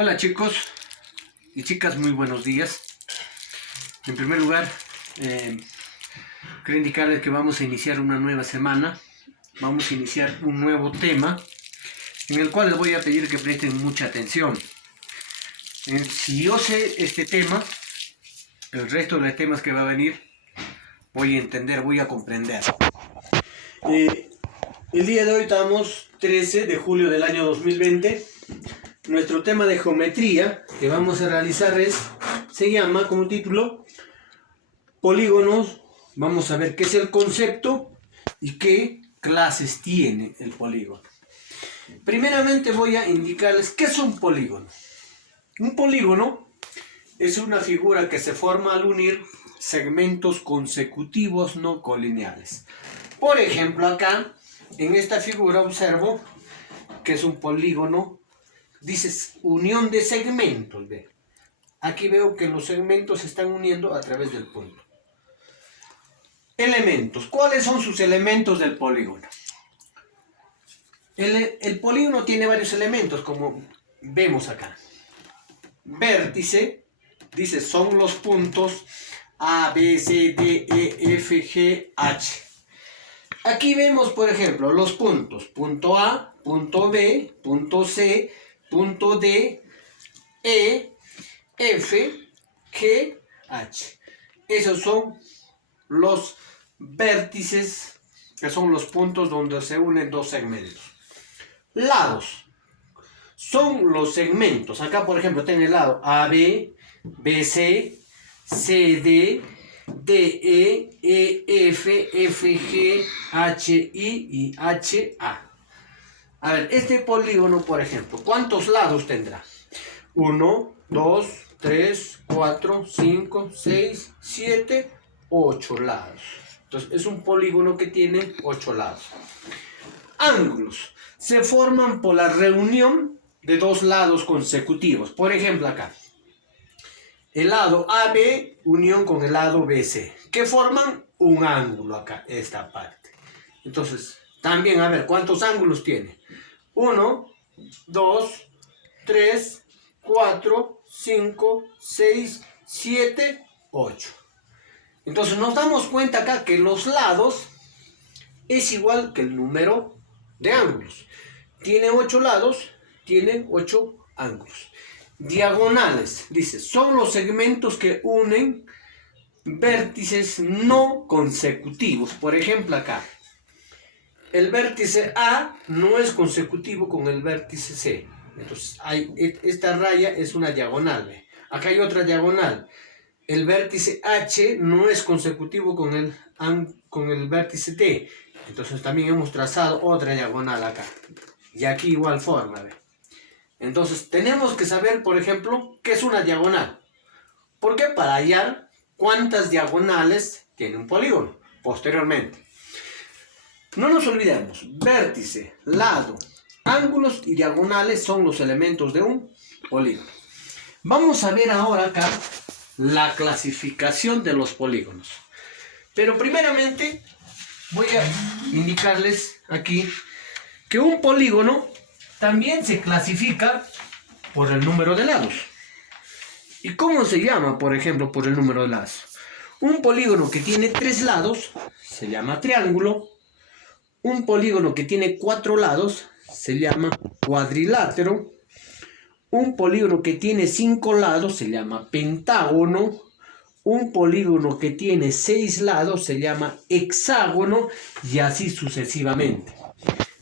Hola chicos y chicas, muy buenos días. En primer lugar, quiero indicarles que vamos a iniciar una nueva semana. Vamos a iniciar un nuevo tema en el cual les voy a pedir que presten mucha atención. Si yo sé este tema, el resto de los temas que va a venir voy a entender, voy a comprender. El día de hoy estamos 13 de julio del año 2020. Nuestro tema de geometría que vamos a realizar se llama como título polígonos. Vamos a ver qué es el concepto y qué clases tiene el polígono. Primeramente voy a indicarles qué es un polígono. Un polígono es una figura que se forma al unir segmentos consecutivos no colineales. Por ejemplo, acá en esta figura observo que es un polígono. Dices unión de segmentos. ¿Ve? Aquí veo que los segmentos se están uniendo a través del punto. Elementos. ¿Cuáles son sus elementos del polígono? El polígono tiene varios elementos, como vemos acá. Vértice, dice, son los puntos A, B, C, D, E, F, G, H. Aquí vemos, por ejemplo, los puntos. Punto A, punto B, punto C, punto D, E, F, G, H. Esos son los vértices, que son los puntos donde se unen dos segmentos. Lados son los segmentos. Acá, por ejemplo, tengo el lado AB, BC, CD, DE, EF, FG, HI y HA. A ver, este polígono, por ejemplo, ¿cuántos lados tendrá? 1, 2, 3, 4, 5, 6, 7, 8 lados. Entonces, es un polígono que tiene 8 lados. Ángulos se forman por la reunión de dos lados consecutivos. Por ejemplo, acá. El lado AB unión con el lado BC, que forman un ángulo acá, esta parte. Entonces, también, a ver, ¿cuántos ángulos tiene? 1, 2, 3, 4, 5, 6, 7, 8. Entonces nos damos cuenta acá que los lados es igual que el número de ángulos. Tiene 8 lados, tiene 8 ángulos. Diagonales, dice, son los segmentos que unen vértices no consecutivos. Por ejemplo, acá. El vértice A no es consecutivo con el vértice C. Entonces, esta raya es una diagonal. ¿Ve? Acá hay otra diagonal. El vértice H no es consecutivo con el vértice T. Entonces, también hemos trazado otra diagonal acá. Y aquí igual forma. ¿Ve? Entonces, tenemos que saber, por ejemplo, qué es una diagonal. ¿Por qué? Para hallar cuántas diagonales tiene un polígono posteriormente. No nos olvidemos, vértice, lado, ángulos y diagonales son los elementos de un polígono. Vamos a ver ahora acá la clasificación de los polígonos. Pero primeramente voy a indicarles aquí que un polígono también se clasifica por el número de lados. ¿Y cómo se llama, por ejemplo, por el número de lados? Un polígono que tiene 3 lados se llama triángulo. Un polígono que tiene 4 lados se llama cuadrilátero. Un polígono que tiene 5 lados se llama pentágono. Un polígono que tiene 6 lados se llama hexágono y así sucesivamente.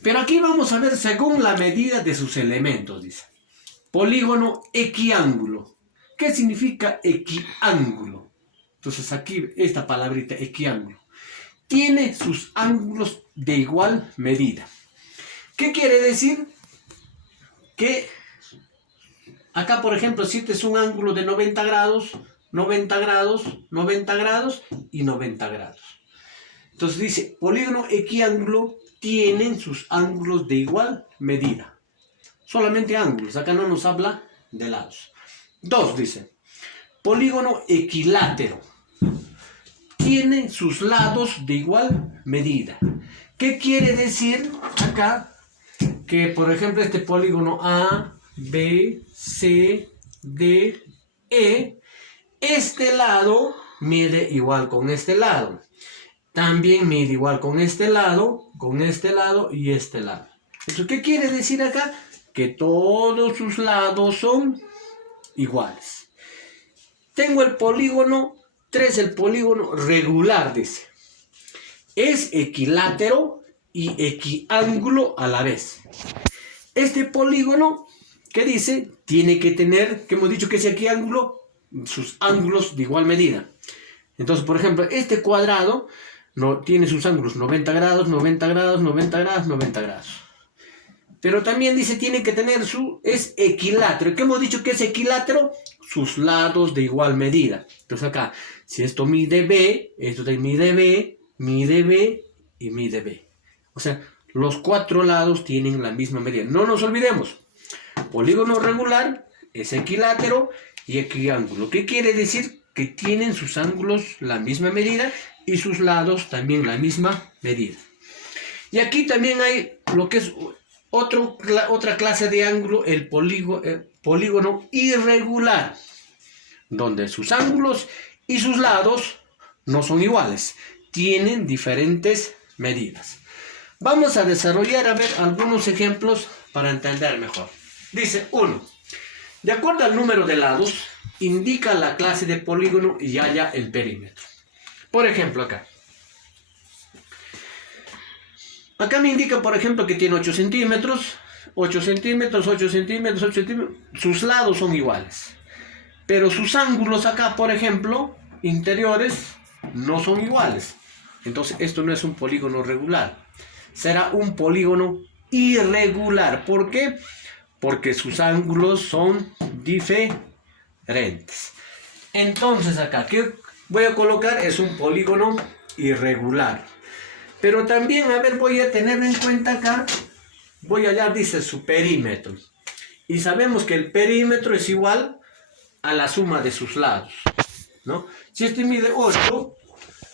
Pero aquí vamos a ver según la medida de sus elementos, dice. Polígono equiángulo. ¿Qué significa equiángulo? Entonces aquí esta palabrita equiángulo. Tiene sus ángulos de igual medida. ¿Qué quiere decir? Que acá, por ejemplo, si este es un ángulo de 90 grados, 90 grados, 90 grados y 90 grados. Entonces dice, polígono equiángulo tienen sus ángulos de igual medida. Solamente ángulos, acá no nos habla de lados. 2 dice, polígono equilátero. Tiene sus lados de igual medida. ¿Qué quiere decir acá? Que, por ejemplo, este polígono A B, C, D, E. Este lado mide igual con este lado. También mide igual con este lado y este lado. Entonces, ¿qué quiere decir acá? Que todos sus lados son iguales. Tengo el polígono 3, el polígono regular, dice. Es equilátero y equiángulo a la vez. Este polígono, ¿qué dice? Tiene que tener, que hemos dicho que es equiángulo, sus ángulos de igual medida. Entonces, por ejemplo, este cuadrado no, tiene sus ángulos 90 grados, 90 grados, 90 grados, 90 grados. Pero también dice, tiene que tener es equilátero. ¿Qué hemos dicho que es equilátero? Sus lados de igual medida. Entonces acá, si esto mide B, esto mide B, mide B y mide B. O sea, los cuatro lados tienen la misma medida. No nos olvidemos, polígono regular es equilátero y equiángulo. ¿Qué quiere decir? Que tienen sus ángulos la misma medida y sus lados también la misma medida. Y aquí también hay lo que es otra clase de ángulo, el polígono irregular, donde sus ángulos y sus lados no son iguales, tienen diferentes medidas. Vamos a desarrollar, a ver, algunos ejemplos para entender mejor. Dice 1. De acuerdo al número de lados, indica la clase de polígono y halla el perímetro. Por ejemplo, acá. Acá me indica, por ejemplo, que tiene 8 centímetros, 8 centímetros, 8 centímetros, 8 centímetros. Sus lados son iguales. Pero sus ángulos acá, por ejemplo, interiores, no son iguales. Entonces, esto no es un polígono regular. Será un polígono irregular. ¿Por qué? Porque sus ángulos son diferentes. Entonces, acá, ¿qué voy a colocar? Es un polígono irregular. Pero también, a ver, voy a tener en cuenta acá, voy a hallar, dice, su perímetro. Y sabemos que el perímetro es igual a la suma de sus lados, ¿no? Si este mide 8,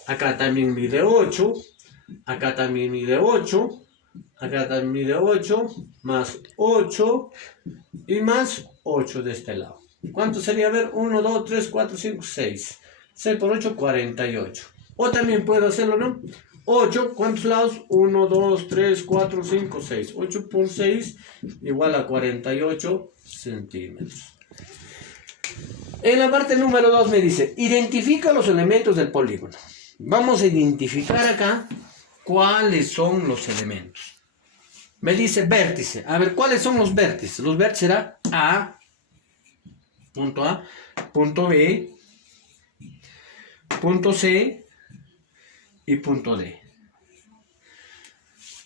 acá también mide 8, acá también mide 8, acá también mide 8, más 8 y más 8 de este lado. ¿Cuánto sería? A ver, 1, 2, 3, 4, 5, 6. 6 por 8, 48. O también puedo hacerlo, ¿no? 8, ¿cuántos lados? 1, 2, 3, 4, 5, 6. 8 por 6 igual a 48 centímetros. En la parte número 2 me dice, identifica los elementos del polígono. Vamos a identificar acá cuáles son los elementos. Me dice vértice. A ver, ¿cuáles son los vértices? Los vértices será A, punto B, punto C, y punto D.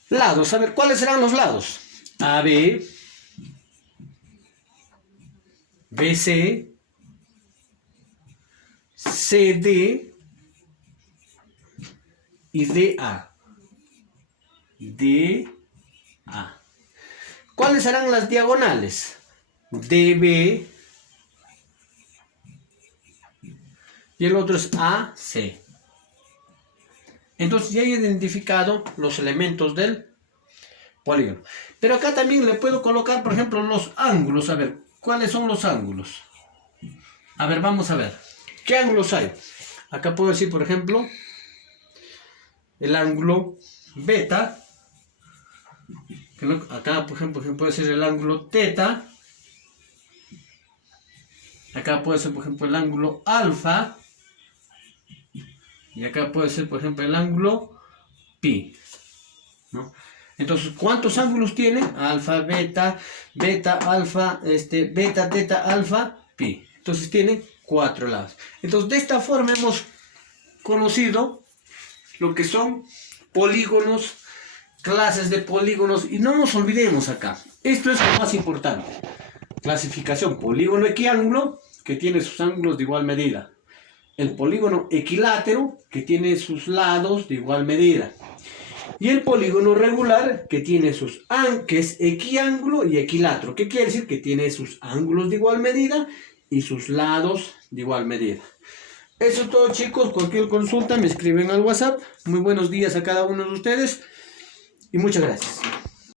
Lados, a ver, ¿cuáles serán los lados? AB, BC, CD y DA. DA. ¿Cuáles serán las diagonales? DB y el otro es AC. Entonces ya he identificado los elementos del polígono. Pero acá también le puedo colocar, por ejemplo, los ángulos. A ver, ¿cuáles son los ángulos? A ver, vamos a ver. ¿Qué ángulos hay? Acá puedo decir, por ejemplo, el ángulo beta. Acá, por ejemplo, puede ser el ángulo teta. Acá puede ser, por ejemplo, el ángulo alfa. Y acá puede ser, por ejemplo, el ángulo pi, ¿no? Entonces, ¿cuántos ángulos tiene? Alfa, beta, beta, alfa, beta, teta, alfa, pi. Entonces tiene 4 lados. Entonces, de esta forma hemos conocido lo que son polígonos, clases de polígonos. Y no nos olvidemos acá. Esto es lo más importante. Clasificación, polígono equiángulo, que tiene sus ángulos de igual medida. El polígono equilátero, que tiene sus lados de igual medida. Y el polígono regular, que tiene que es equiángulo y equilátero. ¿Qué quiere decir? Que tiene sus ángulos de igual medida y sus lados de igual medida. Eso es todo, chicos. Cualquier consulta me escriben al WhatsApp. Muy buenos días a cada uno de ustedes y muchas gracias.